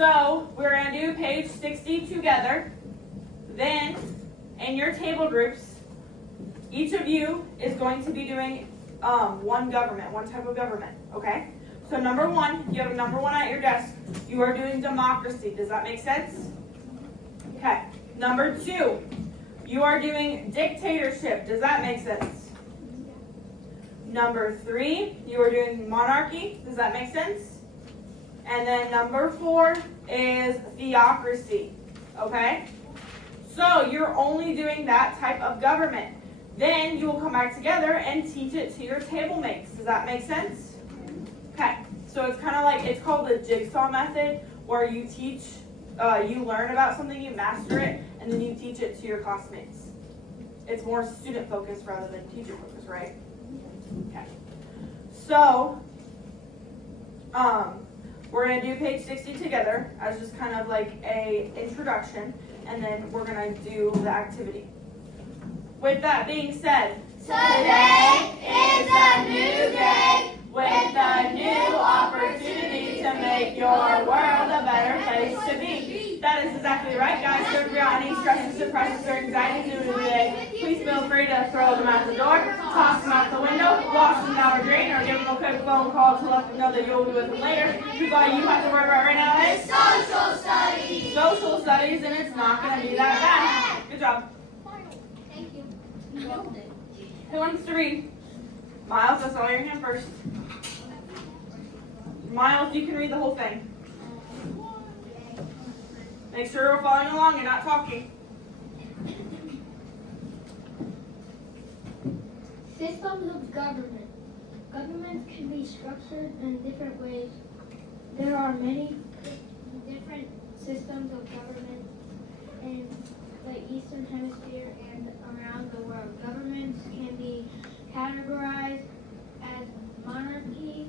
So we're going to do page 60 together. Then, in your table groups, each of you is going to be doing one type of government, okay? So number one, you have a number one at your desk. You are doing democracy. Does that make sense? Okay. Number two, you are doing dictatorship. Does that make sense? Number three, you are doing monarchy. Does that make sense? And then number four is theocracy, okay? So you're only doing that type of government. Then you will come back together and teach it to your table mates. Does that make sense? Okay, so it's kind of like, it's called the Jigsaw method, where you teach, you learn about something, you master it, and then you teach it to your classmates. It's more student focused rather than teacher focused, right? Okay. So, we're going to do page 60 together as just kind of like a introduction, and then we're going to do the activity. With that being said, today is a new day with a new opportunity to make your world a better place to be. That is exactly right, guys. So if you've got any stresses, depressions, or anxieties due to today, please feel free to throw them out the door, toss them out the window, wash them down a drain, or give them a quick phone call to let them know that you'll be with them later. Because all you have to worry about right now is social studies. Social studies, and it's not going to be that bad. Good job. Thank you. Who wants to read? Miles, I saw your hand first. Miles, you can read the whole thing. Make sure we're following along and not talking. Systems of government. Government can be structured in different ways. There are many different systems of government in the Eastern Hemisphere and around the world. Governments can be categorized as monarchies,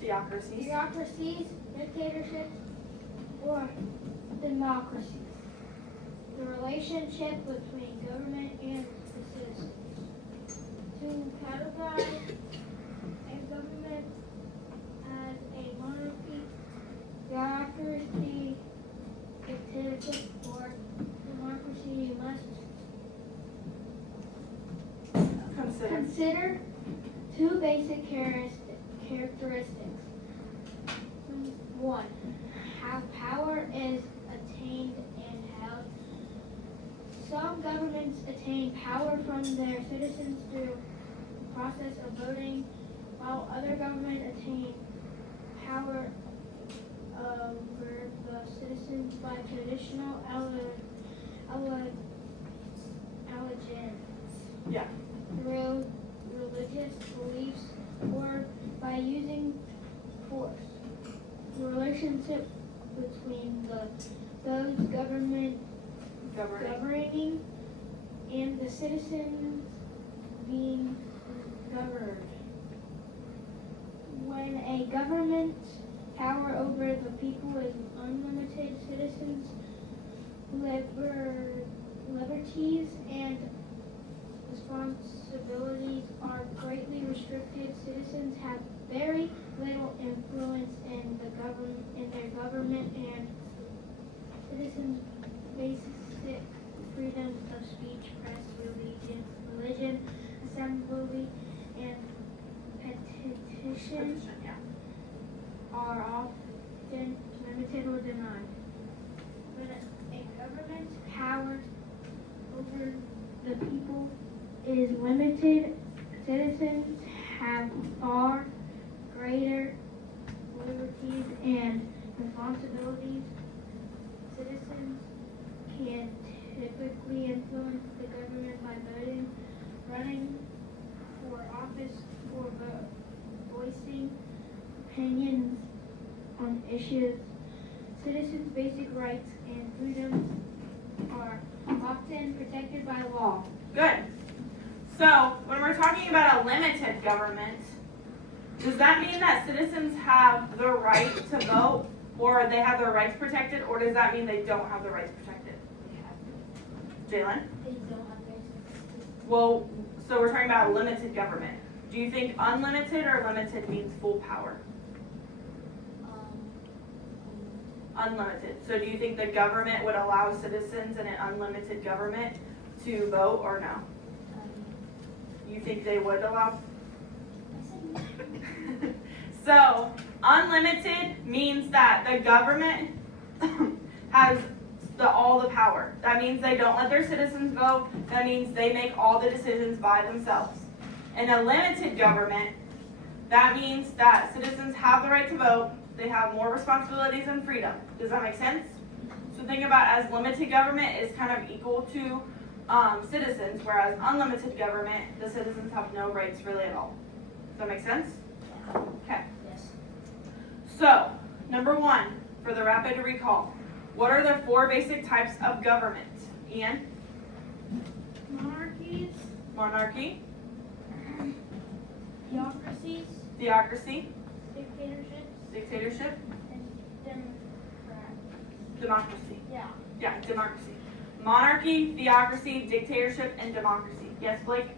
theocracies, dictatorships, or democracies. The relationship between government and the citizens. To categorize a government as a monarchy, theocracy, dictatorship, or democracy, you must consider two basic characteristics. One, how power is attained and held. Some governments attain power from their citizens through the process of voting, while other governments attain power over the citizens by traditional allegiance. Yeah. Through religious beliefs or by using force. The relationship between those governing and the citizens being governed. When a government's power over the people is unlimited, citizens' liberties and responsibilities are greatly restricted. Citizens have very little influence in their government, and citizens' basic freedoms of speech, press, religion, assembly, and petition are often limited or denied. When a government's power over the people is limited, citizens have far greater liberties and responsibilities. Citizens can typically influence the government by voting, running for office, or voicing opinions on issues. Citizens' basic rights and freedoms are often protected by law. Good. So, when we're talking about a limited government, does that mean that citizens have the right to vote, or they have their rights protected, or does that mean they don't have the rights protected? Jalen? They don't have rights. Well, so we're talking about a limited government. Do you think unlimited or limited means full power? Unlimited. So do you think the government would allow citizens in an unlimited government to vote or no? You think they would allow? So unlimited means that the government has all the power. That means they don't let their citizens vote. That means they make all the decisions by themselves. In a limited government, that means that citizens have the right to vote. They have more responsibilities and freedom. Does that make sense? So think about as limited government is kind of equal to citizens, whereas unlimited government, the citizens have no rights really at all. Does that make sense? Okay. Yes. So, number 1, for the rapid recall, what are the 4 basic types of government? Ian? Monarchies, Monarchy, theocracies, theocracy, dictatorships, dictatorship, and democracy. Yeah. Democracy. Monarchy, theocracy, dictatorship, and democracy. Yes, Blake?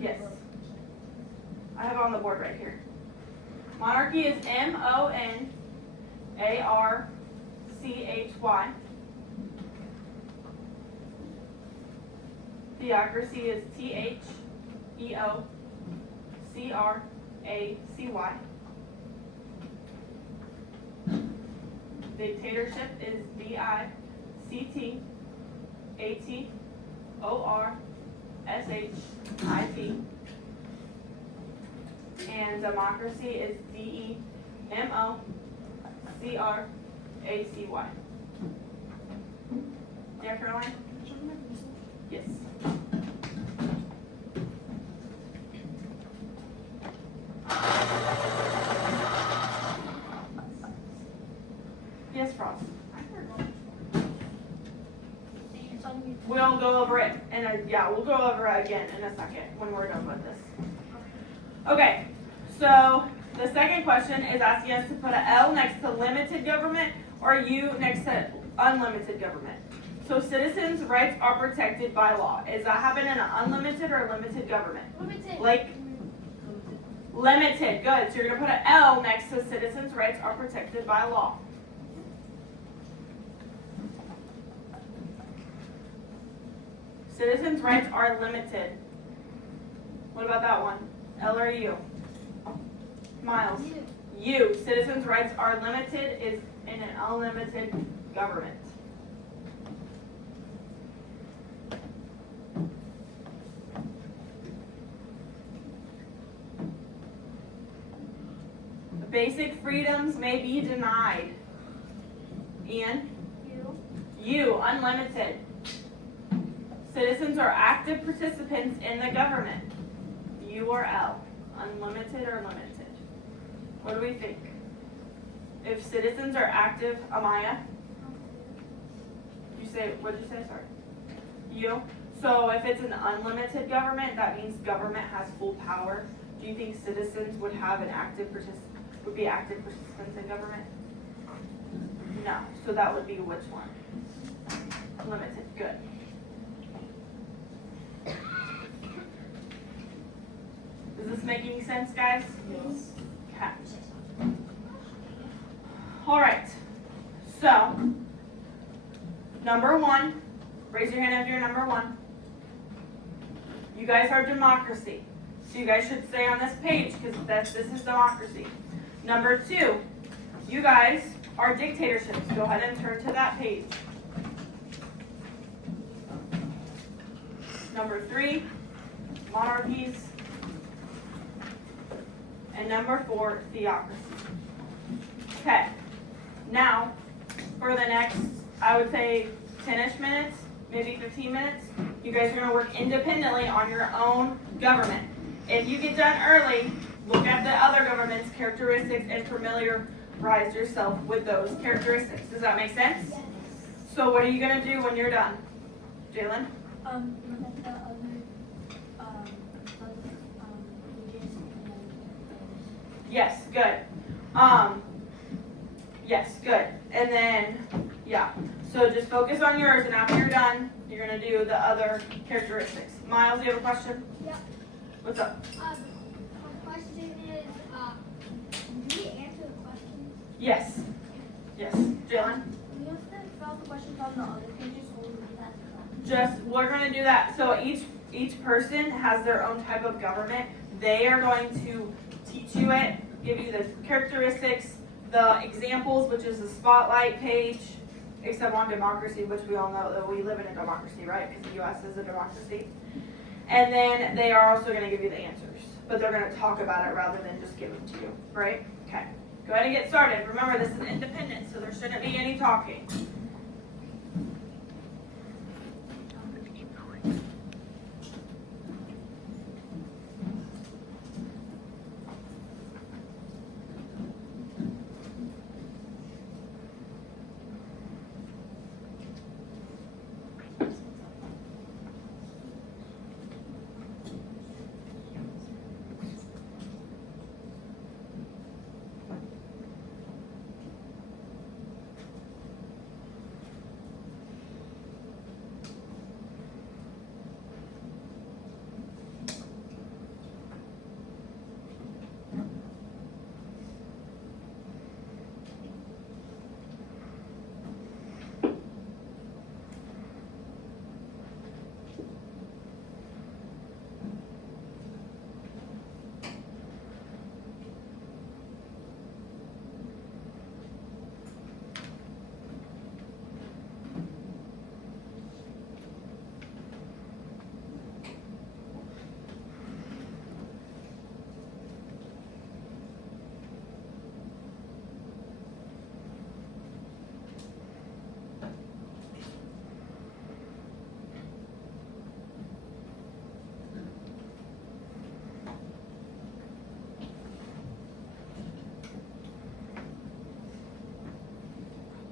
Yes. I have it on the board right here. Monarchy is MONARCHY. Theocracy is THEOCRACY. Dictatorship is DICTATORSHIP. And democracy is DEMOCRACY. Yeah, Caroline? Yes. Yes, Frost. We'll go over it, and we'll go over it again in a second when we're done with this. Okay, so the second question is asking us to put an L next to limited government or a U next to unlimited government. So citizens' rights are protected by law. Is that happening in an unlimited or a limited government? Limited. Like limited, good. So you're gonna put an L next to citizens' rights are protected by law. Citizens' rights are limited. What about that one? L or U? Miles? U. Citizens' rights are limited is in an unlimited government. Basic freedoms may be denied. Ian? U. Unlimited. Citizens are active participants in the government. U or L? Unlimited or limited? What do we think? If citizens are active, Amaya? What did you say? Sorry. U? So if it's an unlimited government, that means government has full power. Do you think citizens would have be active participants in government? No. So that would be which one? Limited. Good. Is this making sense, guys? Yes. Okay. All right. So, number 1, raise your hand if you're number 1. You guys are democracy. So you guys should stay on this page because this is democracy. Number 2, you guys are dictatorships. Go ahead and turn to that page. Number 3, monarchies. And number 4, theocracy. Okay, now for the next, I would say 10-ish minutes, maybe 15 minutes, you guys are going to work independently on your own government. If you get done early, look at the other government's characteristics and familiarize yourself with those characteristics. Does that make sense? Yes. So what are you going to do when you're done? Jalen? Look at the other pages and Yes, good. Yes, good. And then, yeah. So just focus on yours, and after you're done, you're gonna do the other characteristics. Miles, you have a question? Yeah. What's up? My question is, do we answer the questions? Yes. Yes. Jalen? We have to fill out the questions on the other pages, or we do that. Just, we're gonna do that. So each person has their own type of government. They are going to teach you it, give you the characteristics, the examples, which is the spotlight page, except on democracy, which we all know that we live in a democracy, right? Because the U.S. is a democracy. And then they are also gonna give you the answers, but they're gonna talk about it rather than just give them to you, right? Okay. Go ahead and get started. Remember, this is independent, so there shouldn't be any talking.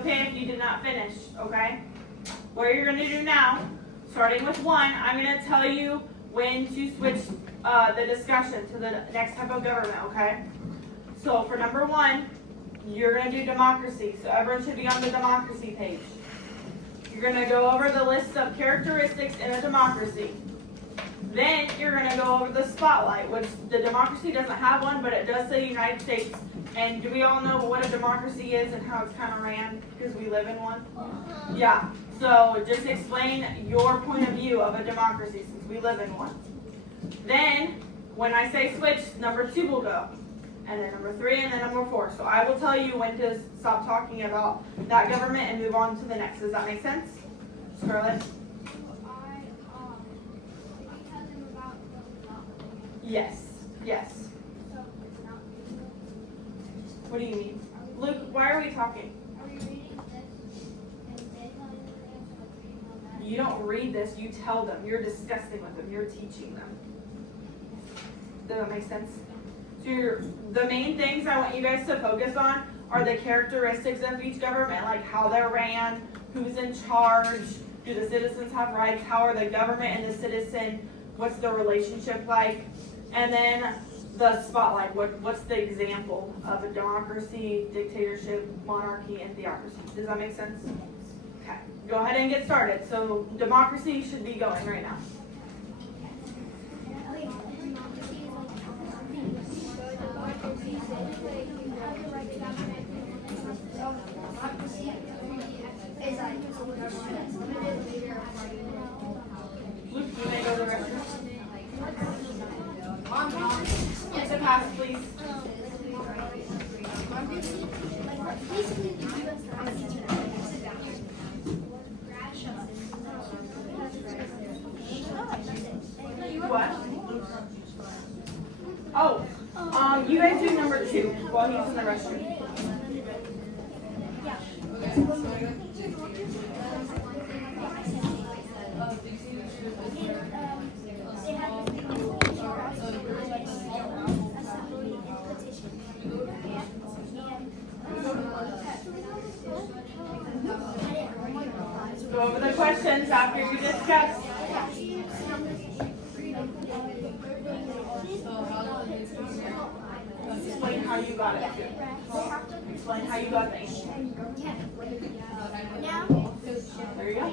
Okay, if you did not finish, okay? What you're gonna do now, starting with 1, I'm gonna tell you when to switch the discussion to the next type of government, okay? So for number 1, you're gonna do democracy. So everyone should be on the democracy page. You're gonna go over the list of characteristics in a democracy. Then you're gonna go over the spotlight, which the democracy doesn't have one, but it does say United States. And do we all know what a democracy is and how it's kind of ran because we live in one? Yeah. So just explain your point of view of a democracy since we live in one. Then when I say switch, number 2 will go. And then number 3 and then number 4. So I will tell you when to stop talking about that government and move on to the next. Does that make sense? Scarlett? Yes. Yes. What do you mean? Luke, why are we talking? Are we reading this and they tell you the answer, like reading all that? You don't read this, you tell them. You're discussing with them. You're teaching them. Does that make sense? So the main things I want you guys to focus on are the characteristics of each government, like how they're ran, who's in charge, do the citizens have rights, how are the government and the citizen, what's the relationship like, and then the spotlight, what's the example of a democracy, dictatorship, monarchy, and theocracy. Does that make sense? Okay, go ahead and get started. So democracy should be going right now. Luke, you may go to the restroom. Get the pass, please. What? Oh, you guys do number 2 while he's in the restroom. Go over the questions after you discuss. Explain how you got it too. Explain how you got the answer. There you go.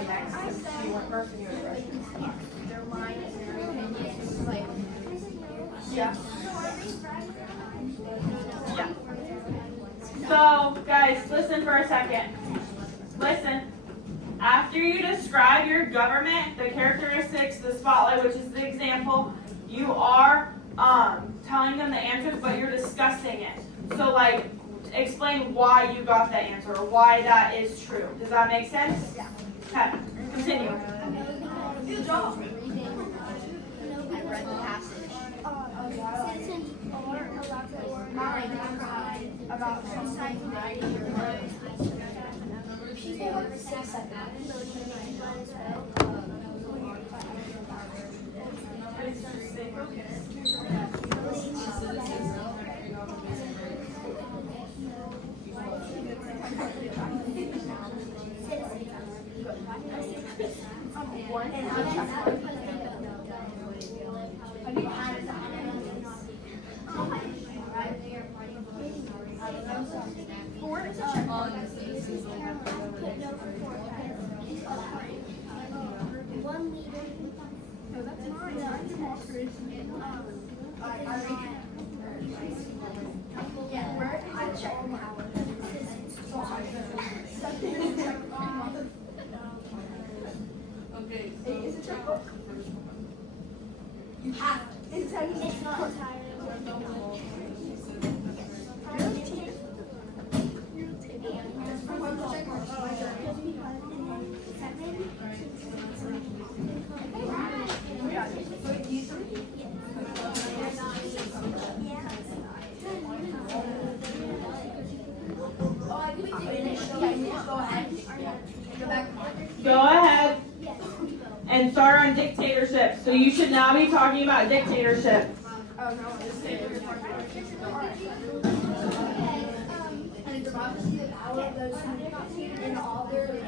everybody next, since you went first and you were first. Their mind and their opinions, like. Yeah. Yeah. So, guys, listen for a second. Listen. After you describe your government, the characteristics, the spotlight, which is the example, you are telling them the answers, but you're discussing it. So, like, explain why you got that answer or why that is true. Does that make sense? Yeah. Okay. Continue. Good job. I read the passage. Citizens are allowed to About society. people are sick One leader. No, that's mine. I'm democracy. Yeah, where I check Okay. Is it checkbook? You have. It's not entirely. Go ahead and start on dictatorship. So you should now be talking about dictatorship. And the democracy, the power of those who in all their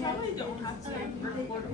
Probably don't have to record.